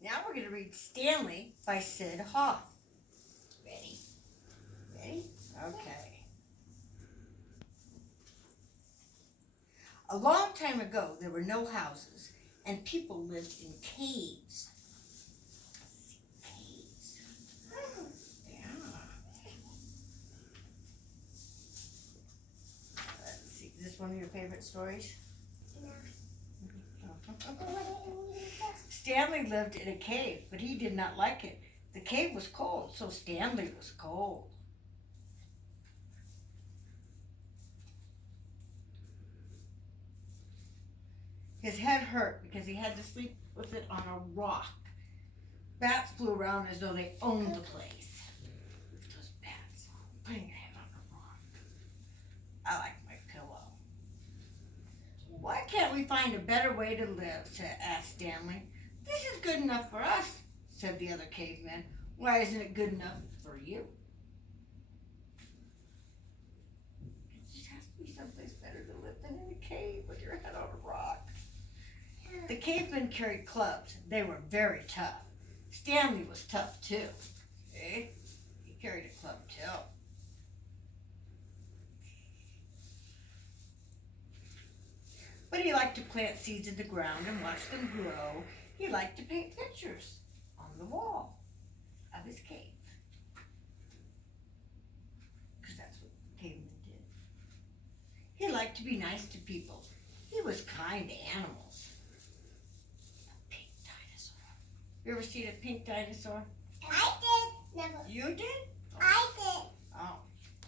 Now we're going to read Stanley by Sid Hoff. Ready? Ready? Okay. A long time ago, there were no houses, and people lived in caves. Caves. Yeah. Let's see. Is this one of your favorite stories? No. Stanley lived in a cave, but he did not like it. The cave was cold, so Stanley was cold. His head hurt because he had to sleep with it on a rock. Bats flew around as though they owned the place. Those bats, putting your head on a rock. I like my pillow. Why can't we find a better way to live? Asked Stanley. This is good enough for us, said the other caveman. Why isn't it good enough for you? It just has to be someplace better to live than in a cave with your head on a rock. The cavemen carried clubs. They were very tough. Stanley was tough too. See? He carried a club too. But he liked to plant seeds in the ground and watch them grow. He liked to paint pictures on the wall of his cave. Because that's what cavemen did. He liked to be nice to people. He was kind to animals. A pink dinosaur. You ever seen a pink dinosaur? I did. Never. You did? I did. Oh.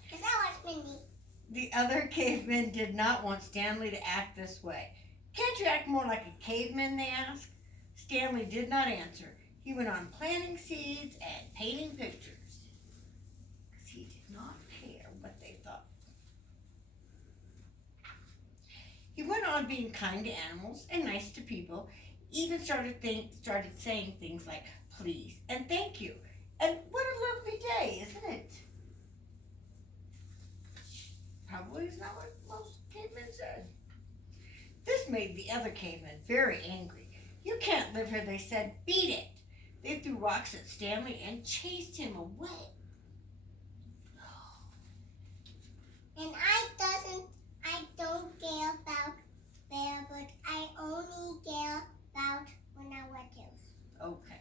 Because I was Mindy. The other cavemen did not want Stanley to act this way. Can't you act more like a caveman, they asked. Stanley did not answer. He went on planting seeds and painting pictures. Because he did not care what they thought. He went on being kind to animals and nice to people. Even started saying things like please and thank you. And what a lovely day, isn't it? Probably is not what most cavemen said. This made the other cavemen very angry. You can't live here, they said. Beat it. They threw rocks at Stanley and chased him away. And I don't care about bear, but I only care about when I wet you. Okay.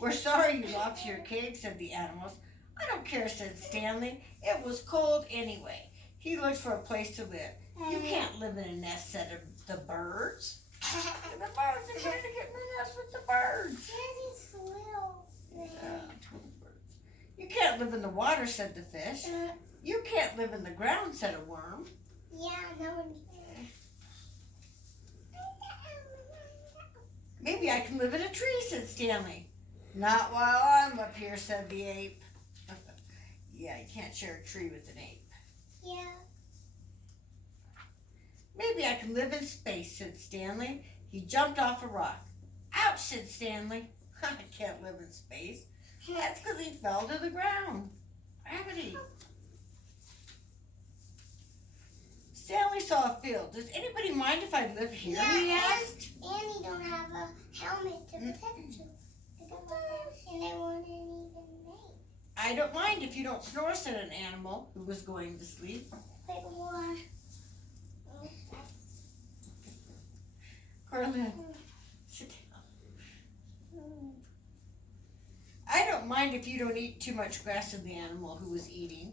We're sorry you lost your cave, said the animals. I don't care, said Stanley. It was cold anyway. He looked for a place to live. You can't live in a nest, said the birds. The birds are trying to get in the nest with the birds. Daddy's little. You can't live in the water, said the fish. You can't live in the ground, said a worm. Yeah, no one can. Maybe I can live in a tree, said Stanley. Not while I'm up here, said the ape. Yeah, you can't share a tree with an ape. Yeah. Maybe I can live in space, said Stanley. He jumped off a rock. Ouch, said Stanley. I can't live in space. That's because he fell to the ground. Gravity. Stanley saw a field. Does anybody mind if I live here? Yeah, He asked. and you don't have a helmet to protect you. And they weren't even made. I don't mind if you don't snore, said an animal who was going to sleep. Wait, what? Carlin, sit down. I don't mind if you don't eat too much grass, said the animal who was eating.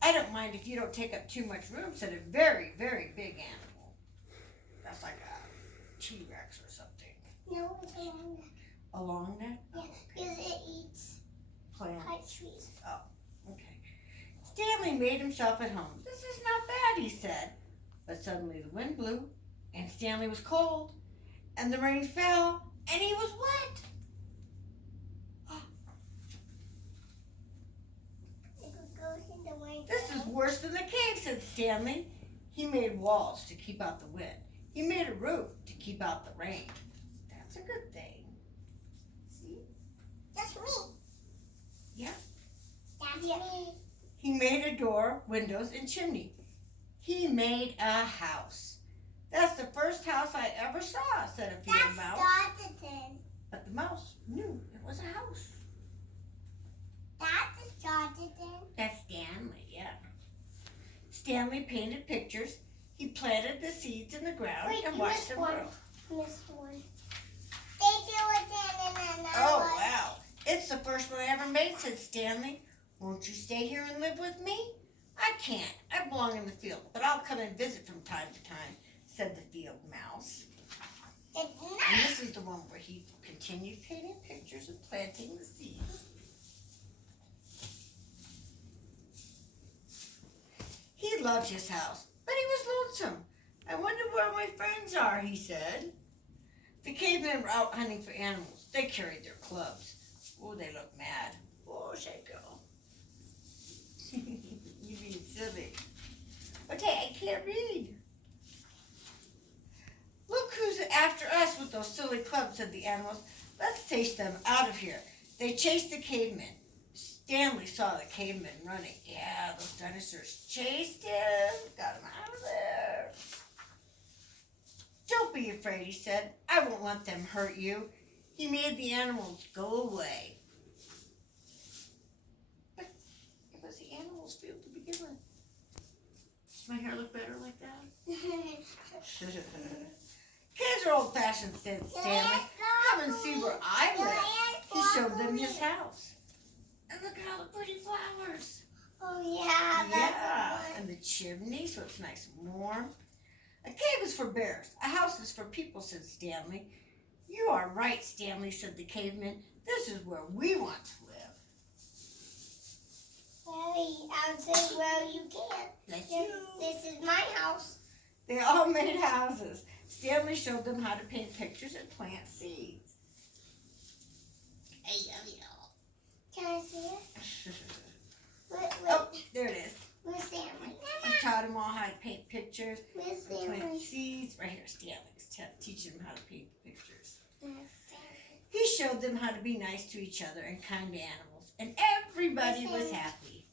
I don't mind if you don't take up too much room, said a very, very big animal. That's like a T-Rex or something. No, it's a long neck. A long neck? Yeah, because it eats Plants. high trees. Oh, okay. Stanley made himself at home. This is not bad, he said. But suddenly the wind blew, and Stanley was cold, and the rain fell, and he was wet. This is worse than the cave, said Stanley. He made walls to keep out the wind. He made a roof to keep out the rain. That's a good thing. See? That's me. Yeah. That's me. He made a door, windows, and chimney. He made a house. That's the first house I ever saw, said a field That's mouse. Dotterton. But the The mouse knew it was a house. That's Jonathan. That's Stanley, yeah. Stanley painted pictures. He planted the seeds in the ground and watched them grow. Missed one. Thank you again. Oh, wow. It's the first one I ever made, said Stanley. Won't you stay here and live with me? I can't. I belong in the field, but I'll come and visit from time to time, said the field mouse. It's And not. this is the one where he continued painting pictures and planting the seeds. He loved his house, but he was lonesome. I wonder where my friends are, he said. The cavemen were out hunting for animals. They carried their clubs. Oh, they looked mad. Oh, Shaco. You being silly. Okay, I can't read. Look who's after us with those silly clubs, said the animals. Let's chase them out of here. They chased the cavemen. Stanley saw the cavemen running. Yeah, those dinosaurs chased him. Got him out of there. Don't be afraid, he said. I won't let them hurt you. He made the animals go away. But it was the animals' field to begin with. Does my hair look better like that? Kids are old-fashioned, said Stanley. Come and see where I live. He showed them his house. And look at all the pretty flowers. Oh, yeah. Yeah, That's and the chimney, so it's nice and warm. A cave is for bears. A house is for people, said Stanley. You are right, Stanley, said the caveman. This is where we want to live. I'll say, well, you can't. Bless you. This is my house. They all made houses. Stanley showed them how to paint pictures and plant seeds. Hey, Can I see it? Wait. Oh, there it is. Where's Stanley? He taught them all how to paint pictures, Where's plant Stanley? seeds. Right here, Stanley's teaching them how to paint pictures. Where's Stanley? He showed them how to be nice to each other and kind to animals, and everybody was happy.